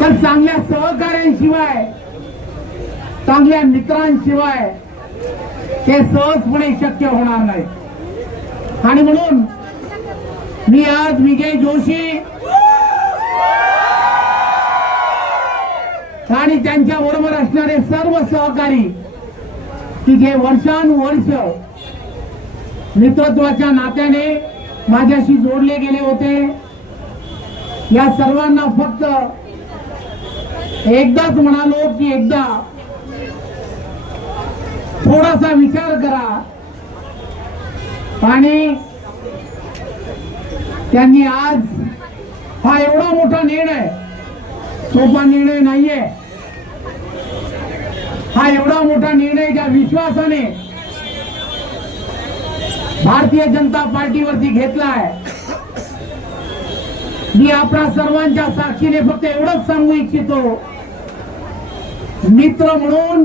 तर चांगल्या सहकार्यांशिवाय चांगल्या मित्रांशिवाय हे सहजपणे शक्य होणार नाही. आणि म्हणून मी आज विजय जोशी आणि त्यांच्या बरोबर असणारे सर्व सहकारी की जे वर्षानुवर्ष नेतृत्वाच्या नात्याने माझ्याशी जोडले गेले होते. या सर्वांना फक्त एकदाच म्हणालो की एकदा थोडासा विचार करा. आणि त्यांनी आज हा एवढा मोठा निर्णय सोपा निर्णय नाहीये. हा एवढा मोठा निर्णय ज्या विश्वासाने भारतीय जनता पार्टीवरती घेतलाय मी आपल्या सर्वांच्या साक्षीने फक्त एवढंच सांगू इच्छितो. मित्र म्हणून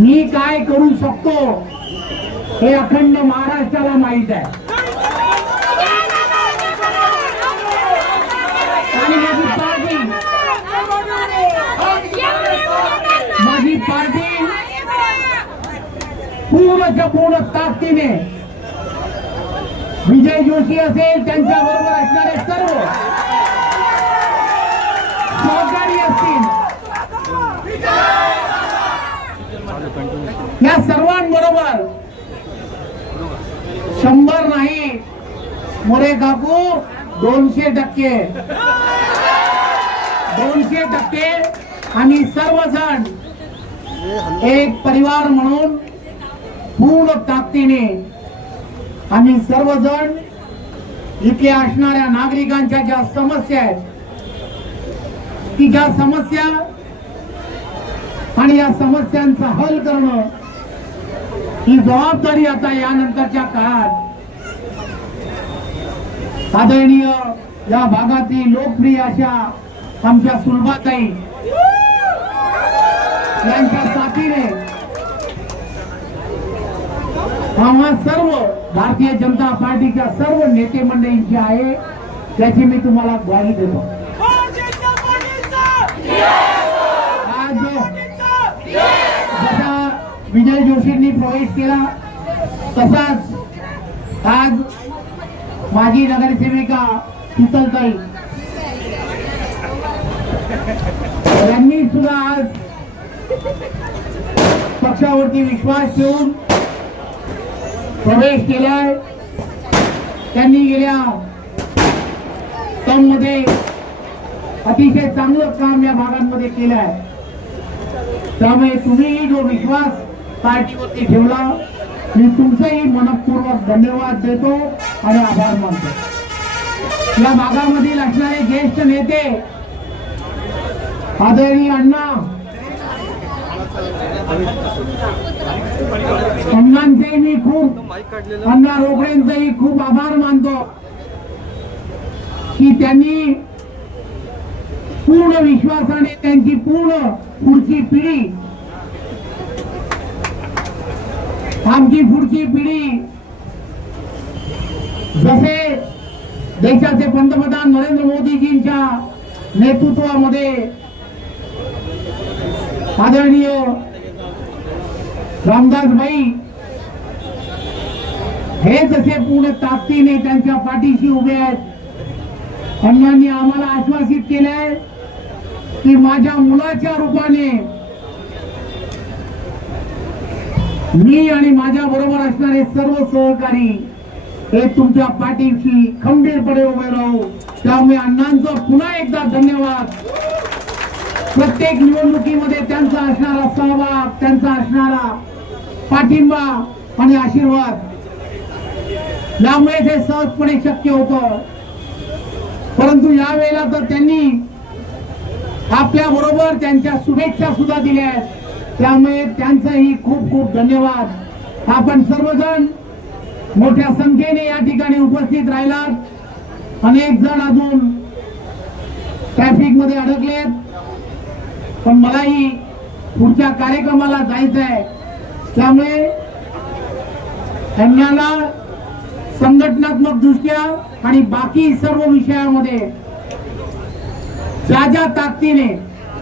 मी काय करू शकतो हे अखंड महाराष्ट्राला माहीत आहे. आणि माझी पार्टी माझी पार्टी पूर्णच्या पूर्ण ताकदीने विजय जोशी असेल त्यांच्या बरोबर असणारे सर्व सहकारी असतील. या सर्वांबरोबर शंभर नाही मोरे काकू दोनशे टक्के. दोनशे टक्के आम्ही सर्वजण एक परिवार म्हणून पूर्ण ताकदीने आम्ही सर्वजण इथे असणाऱ्या नागरिकांच्या ज्या समस्या आहेत की ज्या समस्या आणि या समस्यांचा हल करणं ही जबाबदारी आता यानंतरच्या काळात आदरणीय या भागातील लोकप्रिय अशा आमच्या सुलभाताई यांच्या साथीने आम्हा सर्व भारतीय जनता पार्टीच्या सर्व नेते मंडळींची आहे. त्याची मी तुम्हाला ग्वाही देतो. आज जसा विजय जोशींनी प्रवेश केला तसाच आज माजी नगरसेविका शीतलताई यांनी सुद्धा आज पक्षावरती विश्वास ठेवून प्रवेश केलाय. त्यांनी गेल्या टर्ममध्ये अतिशय चांगलं काम या भागांमध्ये केलं आहे त्यामुळे तुम्हीही जो विश्वास पार्टीवरती ठेवला मी तुमचंही मनपूर्वक धन्यवाद देतो आणि आभार मानतो. या भागामधील असणारे ज्येष्ठ नेते आदरणीय अण्णा यांचे मी खूप अण्णा रोकडेंचेही खूप आभार मानतो की त्यांनी पूर्ण विश्वासाने त्यांची पूर्ण पुढची पिढी आमची पुढची पिढी जसे देशाचे पंतप्रधान नरेंद्र मोदीजींच्या नेतृत्वामध्ये आदरणीय रामदास भाई हे जसे पूर्ण ताकदीने त्यांच्या पाठीशी उभे आहेत अण्णांनी आम्हाला आश्वासित केलंय की माझ्या मुलाच्या रूपाने मी आणि माझ्या बरोबर असणारे सर्व सहकारी हे तुमच्या पाठीशी खंबीरपणे उभे राहू. त्यामुळे अण्णांचं पुन्हा एकदा धन्यवाद. प्रत्येक निवडणुकीमध्ये त्यांचा असणारा सहभाग त्यांचा असणारा पाठिंबा आणि आशीर्वाद. यामुळे ते सहजपणे शक्य होतं. परंतु यावेळेला तर त्यांनी आपल्या बरोबर त्यांच्या शुभेच्छा सुद्धा दिल्या त्यामुळे त्यांचाही खूप खूप धन्यवाद. आपण सर्वजण मोठ्या संख्येने या ठिकाणी उपस्थित राहिलात. अनेक जण अजून ट्रॅफिकमध्ये अडकलेत. पण मलाही पुढच्या कार्यक्रमाला जायचं आहे त्यामुळे त्यांना संघटनात्मक दृष्ट्या आणि बाकी सर्व विषयामध्ये ज्या ज्या ताकदीने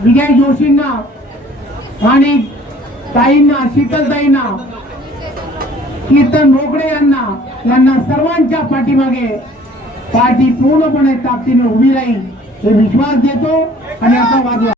विजय जोशींना आणि ताईंना शीतलताईंना कीर्तन रोकडे यांना यांना सर्वांच्या पाठीमागे पार्टी पूर्णपणे ताकदीने उभी राहील हे विश्वास देतो आणि आता वाजवा.